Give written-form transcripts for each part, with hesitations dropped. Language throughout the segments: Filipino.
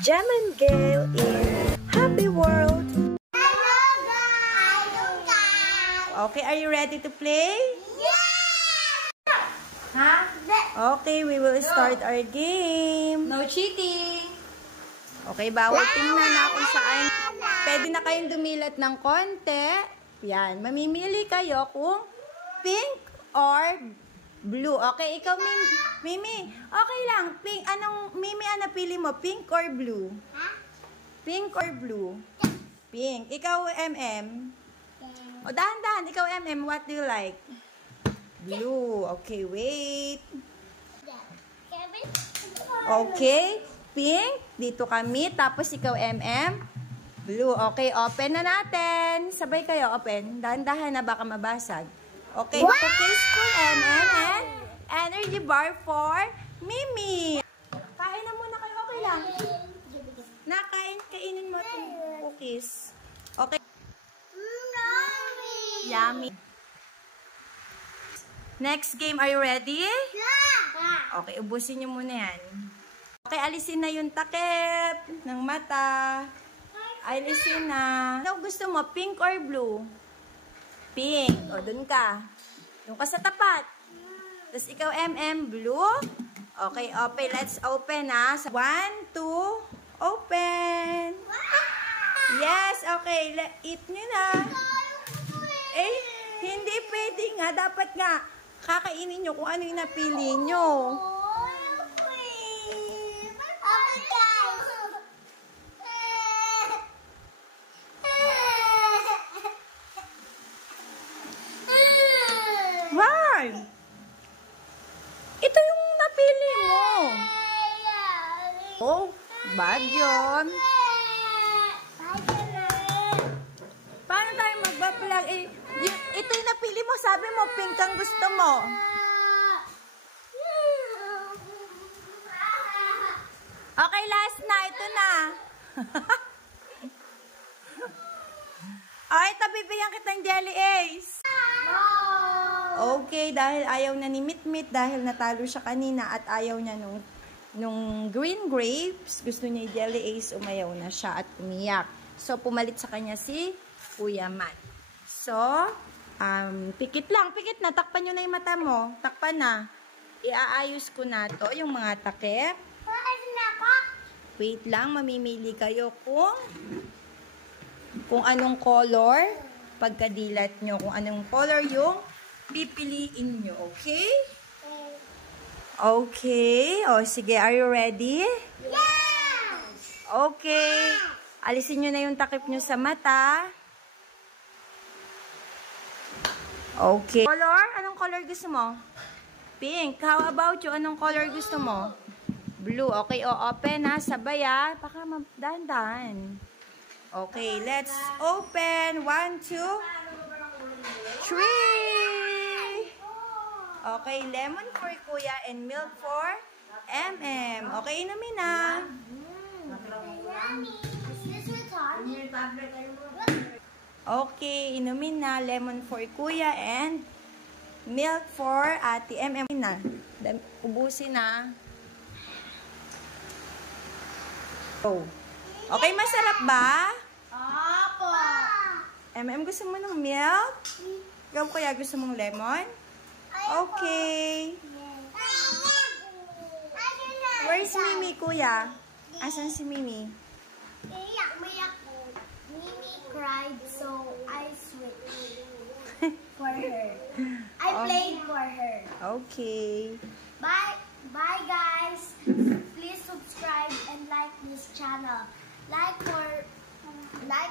Jem and Gail in Happy World. Okay, are you ready to play? Yeah! Huh? Okay, we will start our game. No cheating. Okay, bawal tingnan na kung saan. Pwede na kayong dumilat ng konti. Yan, mamimili kayo kung pink or blue. Okay, ikaw, Mimi. Okay lang. Pink. Mimi, ano pili mo? Pink or blue? Pink or blue? Pink. Ikaw, O, dahan-dahan. Ikaw, what do you like? Blue. Okay, wait. Okay. Pink. Dito kami. Tapos, ikaw, Blue. Okay, open na natin. Sabay kayo, open. Dahan-dahan na baka mabasag. Okay, cookies for and energy bar for Mimi. Kain na muna kayo. Okay lang. Kainin mo itong cookies. Okay. Yummy. Next game, are you ready? Yeah! Okay, ubusin nyo muna yan. Okay, alisin na yung takip ng mata. Alisin na. Ano gusto mo? Pink or blue? Pink. O, dun ka. Dun ka sa tapat. Tapos ikaw, blue. Okay, open. Let's open, ha. 1, 2, open. Yes, okay. Eat nyo na. Eh, hindi pwede nga. Dapat nga, kakainin nyo kung ano yung napili nyo. Why? Ito yung napili mo. Oh, bad yun. Paano tayo magbablog? Ito yung napili mo. Sabi mo, pink ang gusto mo. Okay, last na. Ito na. Okay, bibigyan kitang jelly ace. Okay, dahil ayaw na ni Mitmit, dahil natalo siya kanina at ayaw niya nung green grapes, gusto niya jelly ace, umayaw na siya at umiyak. So, pumalit sa kanya si Kuya Matt. So, pikit na. Takpan nyo na yung mata mo. Takpan na. Iaayos ko na to, yung mga takip. Wait lang, mamimili kayo kung anong color. Pagkadilat nyo, kung anong color yung pipiliin nyo, okay? Okay. O, sige. Are you ready? Yes! Okay. Alisin nyo na yung takip nyo sa mata. Okay. Color? Anong color gusto mo? Pink. How about you? Anong color gusto mo? Blue. Okay. O, open ha. Sabay ha. Baka dahan-dahan. Okay. Let's open. 1, 2, 3. Okay, lemon for Kuya and milk for Okay, inumin na. Okay, inumin na. Lemon for Kuya and milk for Ate na. Ubusin na. Oh. Okay, masarap ba? Opo. Gusto mo ng milk? Ikaw, Kuya, gusto mong lemon? Okay. Where's Mimi, Kuya? Asan si Mimi? Iyak po. Mimi cried, so I switched for her. I played for her. Okay. Bye guys. Please subscribe and like this channel. Like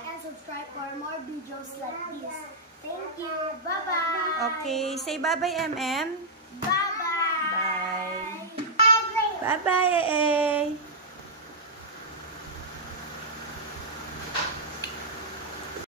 and subscribe for more videos like this. Thank you. Bye-bye. Okay. Say bye-bye, Bye-bye. Bye. Bye-bye,